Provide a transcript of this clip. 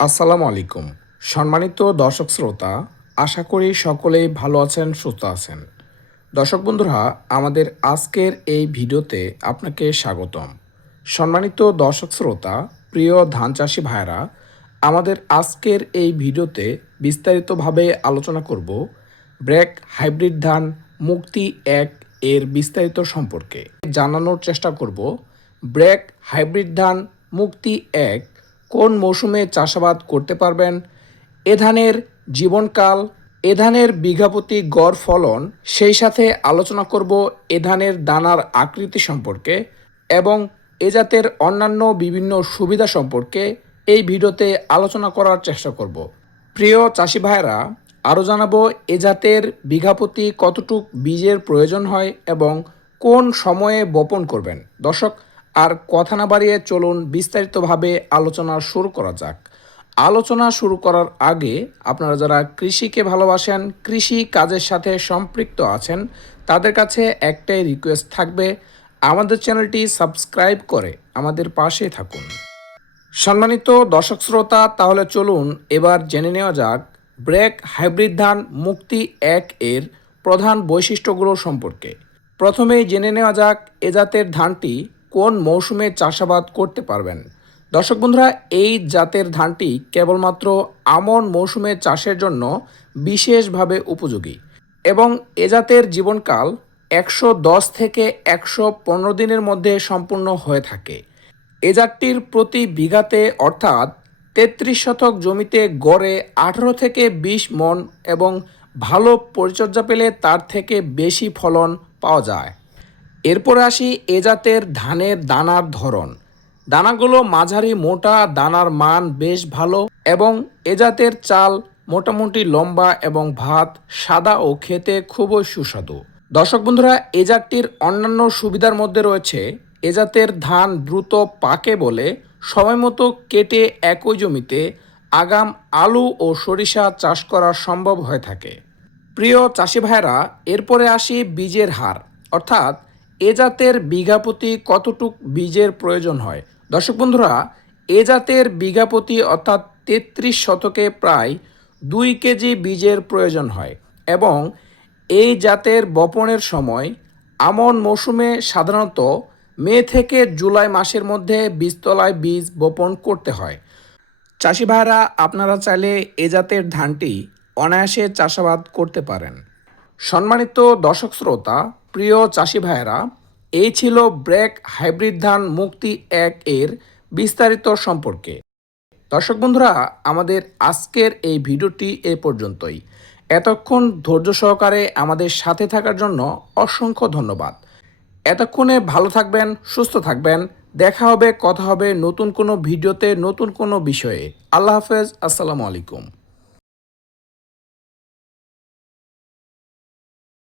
আসসালামু আলাইকুম। সম্মানিত দর্শক শ্রোতা, আশা করি সকলেই ভালো আছেন, সুস্থ আছেন। দর্শক বন্ধুরা, আমাদের আজকের এই ভিডিওতে আপনাকে স্বাগতম। সম্মানিত দর্শক শ্রোতা, প্রিয় ধান চাষি ভাইরা, আমাদের আজকের এই ভিডিওতে বিস্তারিতভাবে আলোচনা করব ব্র্যাক হাইব্রিড ধান মুক্তি ১ এর বিস্তারিত সম্পর্কে। জানানোর চেষ্টা করব ব্র্যাক হাইব্রিড ধান মুক্তি ১ কোন মৌসুমে চাষাবাদ করতে পারবেন, এ ধানের জীবনকাল, এ ধানের বিঘাপ্রতি গড় ফলন, সেই সাথে আলোচনা করব এ ধানের দানার আকৃতি সম্পর্কে এবং এ জাতের অন্যান্য বিভিন্ন সুবিধা সম্পর্কে এই ভিডিওতে আলোচনা করার চেষ্টা করব। প্রিয় চাষি ভাইরা, আরও জানাবো এ জাতের বিঘাপ্রতি কতটুক বীজের প্রয়োজন হয় এবং কোন সময়ে বপন করবেন। দর্শক, আর কথা না বাড়িয়ে চলুন বিস্তারিতভাবে আলোচনা শুরু করা যাক। আলোচনা শুরু করার আগে আপনারা যারা কৃষিকে ভালোবাসেন, কৃষি কাজের সাথে সম্পৃক্ত আছেন, তাদের কাছে একটাই রিকোয়েস্ট থাকবে, আমাদের চ্যানেলটি সাবস্ক্রাইব করে আমাদের পাশে থাকুন। সম্মানিত দর্শক শ্রোতা, তাহলে চলুন এবার জেনে নেওয়া যাক ব্র্যাক হাইব্রিড ধান মুক্তি ১ এর প্রধান বৈশিষ্ট্যগুলো সম্পর্কে। প্রথমেই জেনে নেওয়া যাক এ জাতের ধানটি কোন মৌসুমে চাষাবাদ করতে পারবেন। দর্শক বন্ধুরা, এই জাতের ধানটি কেবলমাত্র আমন মৌসুমে চাষের জন্য বিশেষভাবে উপযোগী এবং এ জাতের জীবনকাল ১১০ থেকে ১১৫ দিনের মধ্যে সম্পূর্ণ হয়ে থাকে। এ জাতটির প্রতি বিঘাতে অর্থাৎ ৩৩ শতক জমিতে গড়ে ১৮ থেকে ২০ মণ এবং ভালো পরিচর্যা পেলে তার থেকে বেশি ফলন পাওয়া যায়। এরপরে আসি এ জাতের ধানের দানার ধরন। দানাগুলো মাঝারি মোটা, দানার মান বেশ ভালো এবং এ জাতের চাল মোটামুটি লম্বা এবং ভাত সাদা ও খেতে খুবই সুস্বাদু। দর্শক বন্ধুরা, এ জাতটির অন্যান্য সুবিধার মধ্যে রয়েছে এ জাতের ধান দ্রুত পাকে বলে সময়মতো কেটে একই জমিতে আগাম আলু ও সরিষা চাষ করা সম্ভব হয়ে থাকে। প্রিয় চাষি ভাইরা, এরপরে আসি বীজের হার, অর্থাৎ এ জাতের বিঘাপ্রতি কতটুক বীজের প্রয়োজন হয়। দর্শক বন্ধুরা, এ জাতের বিঘাপ্রতি অর্থাৎ ৩৩ শতকে প্রায় ২ কেজি বীজের প্রয়োজন হয় এবং এই জাতের বপনের সময় আমন মৌসুমে সাধারণত মে থেকে জুলাই মাসের মধ্যে বীজতলায় বীজ বপন করতে হয়। চাষি ভাইরা, আপনারা চাইলে এ জাতের ধানটি অনায়াসে চাষাবাদ করতে পারেন। সম্মানিত দর্শক শ্রোতা, প্রিয় চাষি ভাইয়েরা, এই ছিল ব্র্যাক হাইব্রিড ধান মুক্তি ১ এর বিস্তারিত সম্পর্কে। দর্শক বন্ধুরা, আমাদের আজকের এই ভিডিওটি এ পর্যন্তই। এতক্ষণ ধৈর্য সহকারে আমাদের সাথে থাকার জন্য অসংখ্য ধন্যবাদ। এতক্ষণে ভালো থাকবেন, সুস্থ থাকবেন। দেখা হবে, কথা হবে নতুন কোনো ভিডিওতে, নতুন কোনো বিষয়ে। আল্লাহ হাফেজ, আসসালামু আলাইকুম।